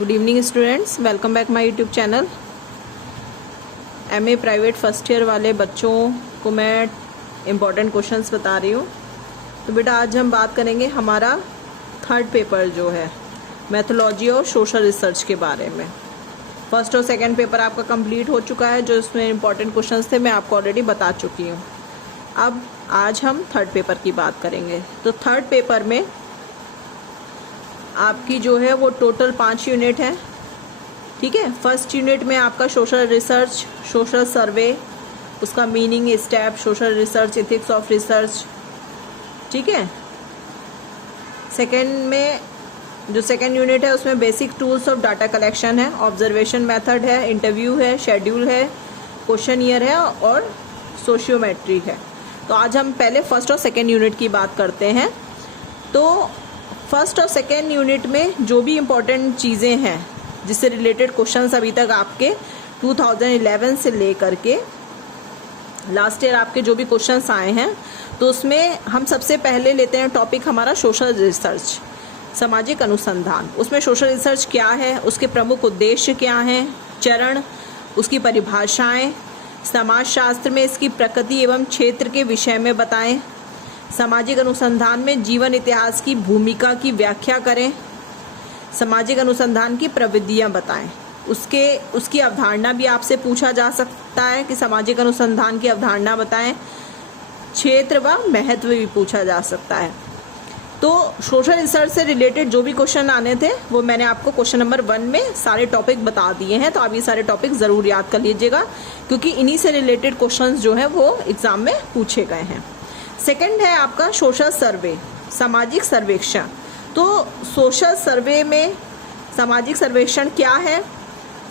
Good evening students, welcome back my YouTube channel. MA private first year वाले बच्चों को मैं इम्पॉर्टेंट क्वेश्चंस बता रही हूँ। तो बेटा आज हम बात करेंगे हमारा थर्ड पेपर जो है मैथोलॉजी और सोशल रिसर्च के बारे में। फर्स्ट और सेकंड पेपर आपका कंप्लीट हो चुका है, जो इसमें इम्पॉर्टेंट क्वेश्चंस थे मैं आपको ऑलरेडी बता चुकी हूँ। अब आज हम थर्ड पेपर की बात करेंगे। तो थर्ड पेपर में आपकी जो है वो टोटल 5 यूनिट है, ठीक है। फर्स्ट यूनिट में आपका सोशल रिसर्च, सोशल सर्वे, उसका meaning, step, social research, ethics of research, ठीक है। सेकेंड में जो सेकेंड यूनिट है उसमें basic tools of data collection है, ऑब्जर्वेशन मेथड है, इंटरव्यू है, शेड्यूल है, क्वेश्चनियर है और सोशियोमेट्री है। तो आज हम पहले फर्स्ट और सेकेंड यूनिट की बात करते हैं। तो फर्स्ट और सेकेंड यूनिट में जो भी इम्पोर्टेंट चीज़ें हैं जिससे रिलेटेड क्वेश्चंस अभी तक आपके 2011 से लेकर के लास्ट ईयर आपके जो भी क्वेश्चंस आए हैं, तो उसमें हम सबसे पहले लेते हैं टॉपिक हमारा सोशल रिसर्च, सामाजिक अनुसंधान। उसमें सोशल रिसर्च क्या है, उसके प्रमुख उद्देश्य क्या हैं, चरण, उसकी परिभाषाएं, समाजशास्त्र में इसकी प्रकृति एवं क्षेत्र के विषय में बताएं, सामाजिक अनुसंधान में जीवन इतिहास की भूमिका की व्याख्या करें, सामाजिक अनुसंधान की प्रविधियां बताएं। उसकी अवधारणा भी आपसे पूछा जा सकता है कि सामाजिक अनुसंधान की अवधारणा बताएं, क्षेत्र व महत्व भी पूछा जा सकता है। तो सोशल रिसर्च से रिलेटेड जो भी क्वेश्चन आने थे वो मैंने आपको क्वेश्चन नंबर 1 में सारे टॉपिक बता दिए हैं। तो आप ये सारे टॉपिक ज़रूर याद कर लीजिएगा, क्योंकि इन्हीं से रिलेटेड क्वेश्चंस जो है वो एग्जाम में पूछे गए हैं। सेकंड है आपका सोशल सर्वे, सामाजिक सर्वेक्षण। तो सोशल सर्वे में सामाजिक सर्वेक्षण क्या है,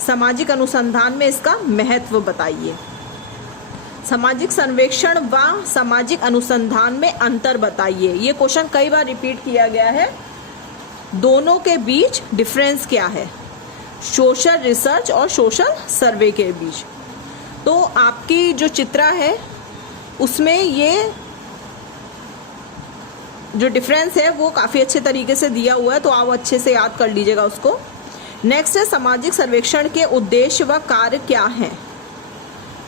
सामाजिक अनुसंधान में इसका महत्व बताइए, सामाजिक सर्वेक्षण व सामाजिक अनुसंधान में अंतर बताइए। ये क्वेश्चन कई बार रिपीट किया गया है। दोनों के बीच डिफरेंस क्या है, सोशल रिसर्च और सोशल सर्वे के बीच। तो आपकी जो चित्रा है उसमें ये जो डिफरेंस है वो काफ़ी अच्छे तरीके से दिया हुआ है, तो आप अच्छे से याद कर लीजिएगा उसको। नेक्स्ट है सामाजिक सर्वेक्षण के उद्देश्य व कार्य क्या हैं,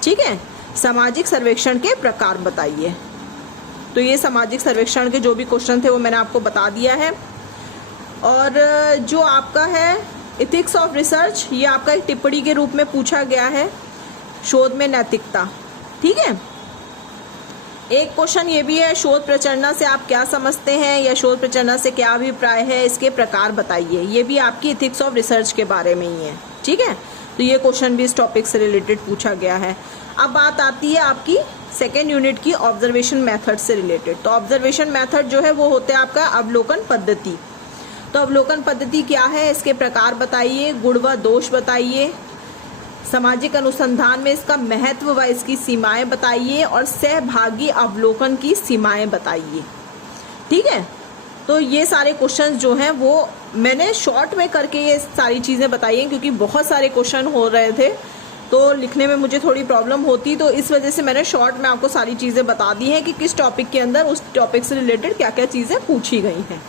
ठीक है। सामाजिक सर्वेक्षण के प्रकार बताइए। तो ये सामाजिक सर्वेक्षण के जो भी क्वेश्चन थे वो मैंने आपको बता दिया है। और जो आपका है एथिक्स ऑफ रिसर्च, ये आपका एक टिप्पणी के रूप में पूछा गया है, शोध में नैतिकता, ठीक है। एक क्वेश्चन ये भी है, शोध प्रचंडा से आप क्या समझते हैं या शोध प्रचंडा से क्या अभिप्राय है, इसके प्रकार बताइए। ये भी आपकी एथिक्स ऑफ रिसर्च के बारे में ही है, ठीक है। तो ये क्वेश्चन भी इस टॉपिक से रिलेटेड पूछा गया है। अब बात आती है आपकी सेकेंड यूनिट की ऑब्जर्वेशन मेथड से रिलेटेड। तो ऑब्जर्वेशन मेथड जो है वो होता है आपका अवलोकन पद्धति। तो अवलोकन पद्धति क्या है, इसके प्रकार बताइए, गुण व दोष बताइए, सामाजिक अनुसंधान में इसका महत्व व इसकी सीमाएं बताइए और सहभागी अवलोकन की सीमाएं बताइए, ठीक है। तो ये सारे क्वेश्चंस जो हैं वो मैंने शॉर्ट में करके ये सारी चीज़ें बताई हैं, क्योंकि बहुत सारे क्वेश्चन हो रहे थे तो लिखने में मुझे थोड़ी प्रॉब्लम होती, तो इस वजह से मैंने शॉर्ट में आपको सारी चीज़ें बता दी हैं कि किस टॉपिक के अंदर उस टॉपिक से रिलेटेड क्या क्या चीज़ें पूछी गई हैं।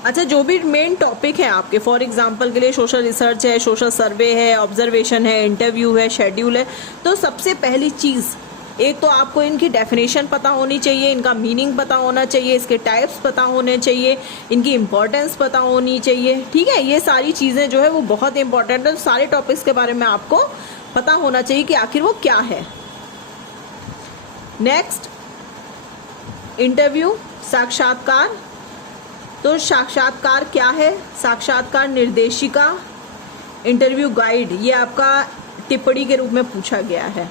अच्छा, जो भी मेन टॉपिक है आपके, फॉर एग्जांपल के लिए सोशल रिसर्च है, सोशल सर्वे है, ऑब्जर्वेशन है, इंटरव्यू है, शेड्यूल है, तो सबसे पहली चीज़ एक तो आपको इनकी डेफिनेशन पता होनी चाहिए, इनका मीनिंग पता होना चाहिए, इसके टाइप्स पता होने चाहिए, इनकी इम्पोर्टेंस पता होनी चाहिए, ठीक है। ये सारी चीज़ें जो है वो बहुत इंपॉर्टेंट है। सारे टॉपिक्स के बारे में आपको पता होना चाहिए कि आखिर वो क्या है। नेक्स्ट, इंटरव्यू, साक्षात्कार। तो साक्षात्कार क्या है, साक्षात्कार निर्देशिका, इंटरव्यू गाइड, ये आपका टिप्पणी के रूप में पूछा गया है।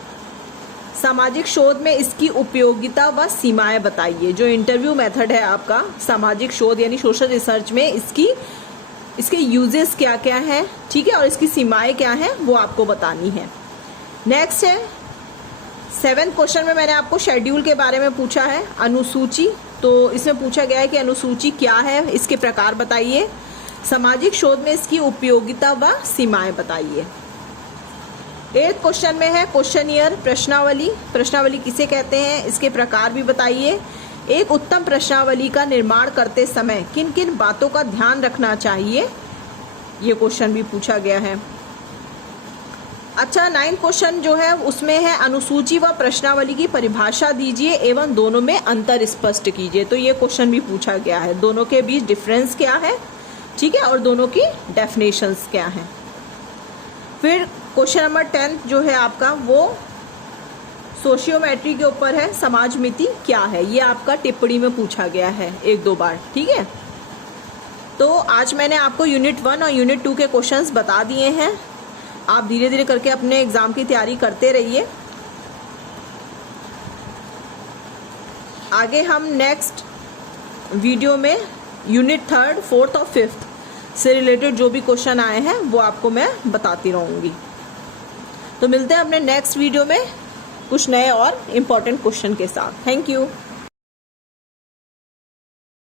सामाजिक शोध में इसकी उपयोगिता व सीमाएं बताइए। जो इंटरव्यू मेथड है आपका सामाजिक शोध यानी सोशल रिसर्च में इसके यूजेस क्या क्या हैं, ठीक है, और इसकी सीमाएं क्या हैं वो आपको बतानी है। नेक्स्ट है 7th क्वेश्चन में मैंने आपको शेड्यूल के बारे में पूछा है, अनुसूची। तो इसमें पूछा गया है कि अनुसूची क्या है, इसके प्रकार बताइए, सामाजिक शोध में इसकी उपयोगिता व सीमाएं बताइए। 8th क्वेश्चन में है क्वेश्चनियर, प्रश्नावली। प्रश्नावली किसे कहते हैं, इसके प्रकार भी बताइए। एक उत्तम प्रश्नावली का निर्माण करते समय किन किन बातों का ध्यान रखना चाहिए, ये क्वेश्चन भी पूछा गया है। अच्छा, 9 क्वेश्चन जो है उसमें है अनुसूची व प्रश्नावली की परिभाषा दीजिए एवं दोनों में अंतर स्पष्ट कीजिए। तो ये क्वेश्चन भी पूछा गया है, दोनों के बीच डिफरेंस क्या है, ठीक है, और दोनों की डेफिनेशंस क्या हैं। फिर क्वेश्चन नंबर 10 जो है आपका वो सोशियोमेट्री के ऊपर है, समाजमिति क्या है, ये आपका टिप्पणी में पूछा गया है 1-2 बार, ठीक है। तो आज मैंने आपको यूनिट 1 और यूनिट 2 के क्वेश्चंस बता दिए हैं। आप धीरे धीरे करके अपने एग्जाम की तैयारी करते रहिए। आगे हम नेक्स्ट वीडियो में यूनिट 3, 4 और 5 से रिलेटेड जो भी क्वेश्चन आए हैं वो आपको मैं बताती रहूँगी। तो मिलते हैं अपने नेक्स्ट वीडियो में कुछ नए और इम्पोर्टेंट क्वेश्चन के साथ। Thank you.